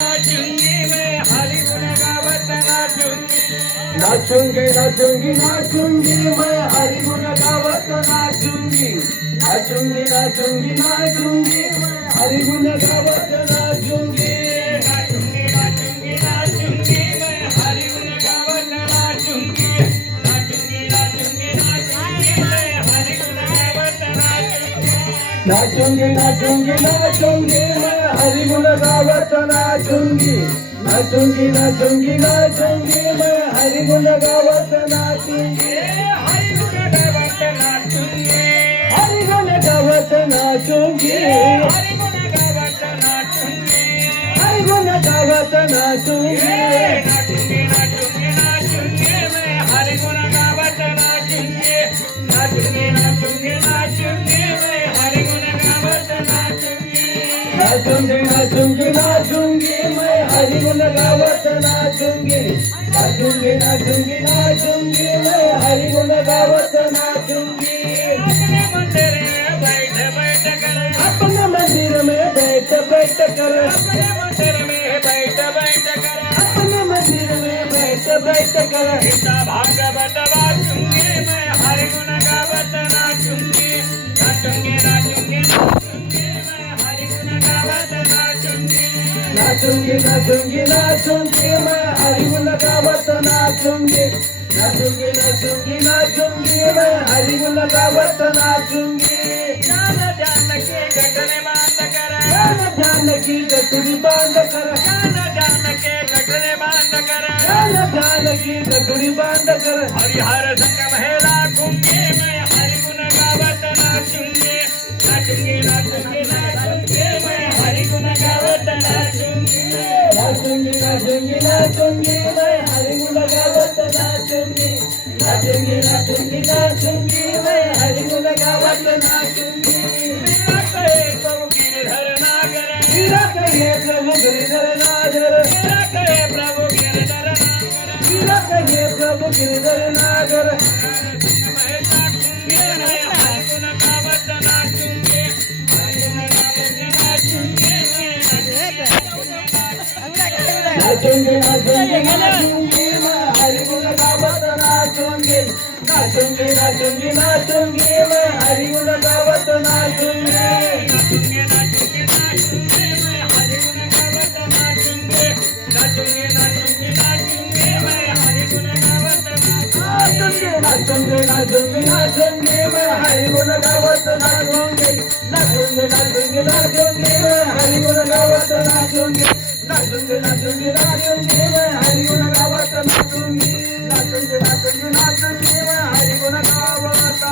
नाचूंगी मैं हरि गुण गावत नाचूंगी नाचूंगी नाचूंगी नाचूंगी मैं हरि गुण गावत नाचूंगी नाचूंगी नाचूंगी नाचूंगी मैं हरि गुण गावत नाचूंगी नाचूंगी नाचूंगी नाचूंगी मैं हरि गुण गावत नाचूंगी नाचूंगी नाचूंगी नाचूंगी मैं हरि गुण गावत नाचूंगी नाचूंगी नाचूंगी नाचूंगी मैं हरि गुण गावत नाचूंगी नाचूंगी नाचूंगी नाचूंगी मैं हरि गुण गावत नाचूंगी हरि गुण गावत नाचूंगी हरि गुण गावत नाचूंगी हरि गुण गावत नाचूंगी हरि गुण गावत नाचूंगी नाचूंगी नाचूंगी नाचूंगी मैं हरि गुण गावत नाचूंगी नाचूंगी नाचूंगी नाचूंगी मैं हरि गुण गावत नाचूंगी नाचूंगी नाचूंगी नाचूंगी मैं हरि गुण गावत नाचूंगी नाचूंगी नाचूंगी नाचूंगी मैं हरि गुण गावत नाचूंगी अपने मंदिर में बैठ बैठ कर अपने मंदिर में बैठ बैठ कर अपने मंदिर में बैठ बैठ कर अपने मंदिर में बैठ बैठ कर गीता भागवत वाचूंगी मैं हरि गुण गावत नाचूंगी नाचूंगी नाचूंगी नाचूंगी मैं हरि गुण गावत नाचूंगी नाचूंगी नाचूंगी नाचूंगी मैं हरि गुण गावत नाचूंगी नाचूंगी नाचूंगी नाचूंगी मैं हरि गुण गावत नाचूंगी ज्ञान ध्यान के गठने बांध कर ज्ञान ध्यान की गठरी बांध कर ज्ञान ध्यान के गठने बांध कर ज्ञान ध्यान की गठरी बांध कर हरिहर संग महिला घूंगी मैं हरि गुण गावत नाचूंगी नाचूंगी नाचूंगी नाचूंगी मैं हरि गुण गावत नाचूंगी नाचूंगी नाचूंगी नाचूंगी मैं हरि गुण गावत नाचूंगी नाचूंगी नाचूंगी नाचूंगी मैं हरि गुण गावत नाचूंगी मेरा कहे प्रभु गिरधर नागर मेरा कहिए प्रभु गिरधर नागर मेरा कहे प्रभु गिरधर नागर मेरा कहिए प्रभु गिरधर नागर महिला घूंगी मैं हरि गुण गावत नाचूंगी हरि गुण गावत नाचूंगी नाचूंगी नाचूंगी नाचूंगी मैं हरि गुण गावत नाचूंगी नाचूंगी नाचूंगी नाचूंगी मैं हरि गुण गावत नाचूंगी नाचूंगी नाचूंगी नाचूंगी मैं हरि गुण गावत नाचूंगी नाचूंगी नाचूंगी नाचूंगी मैं हरि गुण गावत नाचूंगी नाचूंगी नाचूंगी नाचूंगी मैं हरि गुण गावत नाचूंगी नाचूंगी नाचूंगी नाचूंगी मैं हरि गुण गावत नाचूंगी नाचूंगी नाचूंगी नाचूंगी मैं हरि गुण गावत नाचूंगी नाचूंगी नाचूंगी नाचूंगी मैं हरि गुण गावत